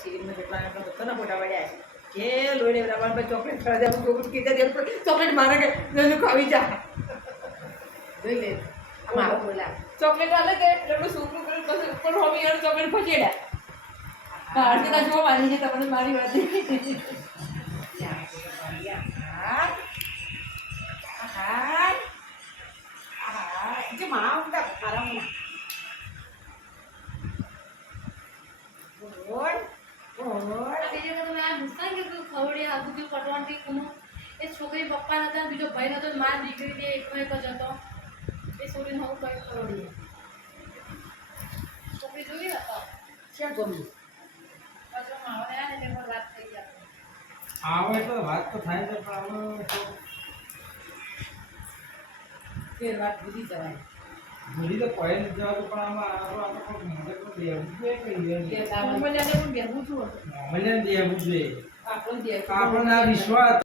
સિરીઝમાં જેટલા આપણે બધાના ફોટા પડ્યા છે કે લોહી રાવણ પર ચોકલેટ ખવડાવે આપણે છોકરું કીધે ચોકલેટ મારે કે નનું ખાવી જા જોઈ લે આમાં બોલા ચોકલેટ આલે કે એટલે છોકરું કરે પછી ઉપર હોમી યાર ચોકલેટ ફચેડા બહારથી ના જોવા મારી છે તમને મારી વાત જે માં ઉડા આરામ ઓર બીજે કે તમે આ નુકસાન કે ખવડી આખું કે પટવાનથી કોનો એ છોકરી પપ્પા હતા બીજો ભાઈ હતો માર દીકરી દે એકનો એક જ હતો એ છોકરીને હું કઈ ખવડી છોકરી જોઈ હતા ક્યાં ગમી પાછો માવને આ ને પર વાત થઈ ગયા આવે તો વાત તો થાય છે પણ આમાં તે વાત ભૂલી જવાય ભૂલી તો કોઈ નથી જવાતું પણ આમાં આપણે કોઈ મદદ તો દેવું જોઈએ કે કે તારે મને પણ બેહું છું મળે દેવું જોઈએ આપણને આપણને આ વિશ્વાસ